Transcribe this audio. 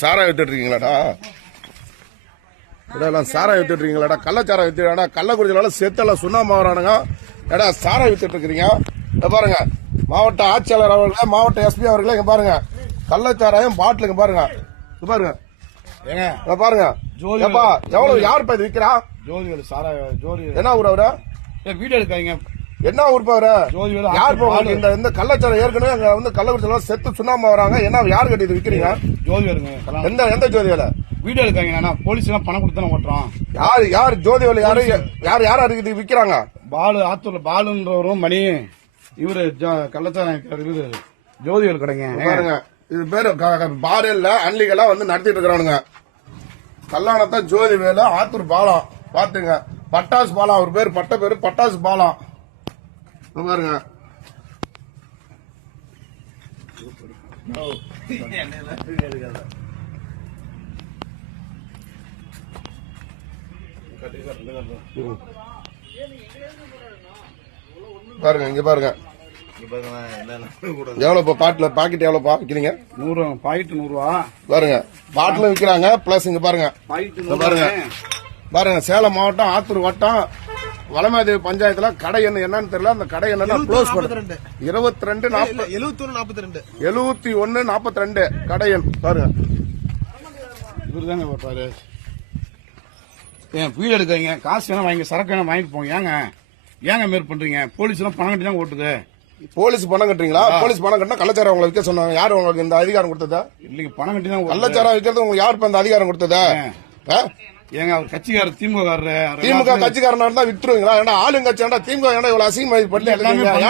சாரா வித்துட்டு இருக்கீங்களாடா? எல்லாம் சாரா வித்துட்டு இருக்கீங்களாடா? கள்ளச்சாரா வித்துடா? கள்ளக்குறிச்சியில செத்தெல்லாம் சுண்ணாம்பு வரானுங்க. ஏடா சாரா வித்துட்டு இருக்கிறீங்க? பாருங்க, மாவட்ட ஆட்சியாளர் அவர்களே, மாவட்ட எஸ்பி அவர்களே, இங்க பாருங்க கள்ளச்சாராயம் பாட்டிலுங்க பாருங்க. பாருங்க பாருங்க எவ்வளவு யாருப்பா இது விக்கிறா? ஜோதி சாரா ஜோதி என்ன ஊர் அவரு? வீடியோ எடுக்காங்க. என்ன ஊர் அவரு? யார் இந்த கள்ளச்சாரம் ஏற்கனவே அங்க வந்து கள்ளக்குறிச்சியில செத்து சுண்ணாம்பு வராங்க. என்ன யாரு கட்டி இது விக்கிறீங்க? ஜோதி எந்த ஜோதி வேலை? வீடியோ எடுக்காங்க. போலீஸ் எல்லாம் பணம் கொடுத்து ஓட்டுறோம். யாரு ஜோதி வேலை? யாரு இது விக்கிறாங்க? பாலு ஆத்தூர்ல பாலுன்றவரும் மணி இவரு கள்ளச்சாரம் ஜோதிகள் கடைங்க. பாருங்க, இது பேரு பாரு இல்ல, அன்லிகளா வந்து நடத்திட்டு இருக்கிறானுங்க. கல்லாணத்தான் ஜோதி வேலை, ஆத்தூர் பாலம் பாத்துங்க. பட்டாசு பாலம் அவர் பேரு, பட்ட பேரு பட்டாசு பாலம். பாருங்க பாருங்க, இங்க பாருங்க எவ்வளவு பாட்டில் பாக்கெட் எவ்வளவு விக்கிறீங்க? 100 பாக்கெட் 100 ரூபா. பாருங்க பாட்டிலும் விக்கிறாங்க. பிளஸ் இங்க பாருங்க பாருங்க பாருங்க, சேலம் மாவட்டம் ஆத்தூர் வட்டம் வளமாதேவி பஞ்சாயத்துல கடை என்னன்னு தெரியல. அந்த கடை என்னன்னா க்ளோஸ் பண்ணு. 7142 கடை எண் பாருங்க. இவரு தாங்க போட்டாரு. வீடு எடுக்காங்க. காசு வேணா வாங்கி, சரக்கு வேணா வாங்கிட்டு போங்க. ஏங்க மேற் பண்றீங்க? போலீஸ் எல்லாம் பணம் கட்டி தான் ஓட்டுது. போலீஸ் பணம் கட்டுறீங்களா? போலீஸ் பணம் கட்டினா கள்ளச்சாரம் உங்களை விற்க சொன்னாங்க. யாரு உங்களுக்கு இந்த அதிகாரம் கொடுத்ததா? இல்லைங்க, பணம் கட்டி தான் கள்ளச்சாரம் விற்கிறது உங்களுக்கு யாரு இந்த அதிகாரம் கொடுத்ததா? ஏங்க அவர் கட்சிக்காரர், திமுக கட்சிக்காரனா இருந்தா வித்துருவீங்களா? ஏன்னா ஆளுங்கட்சி திமுக இவ்வளவு அசிங்கமா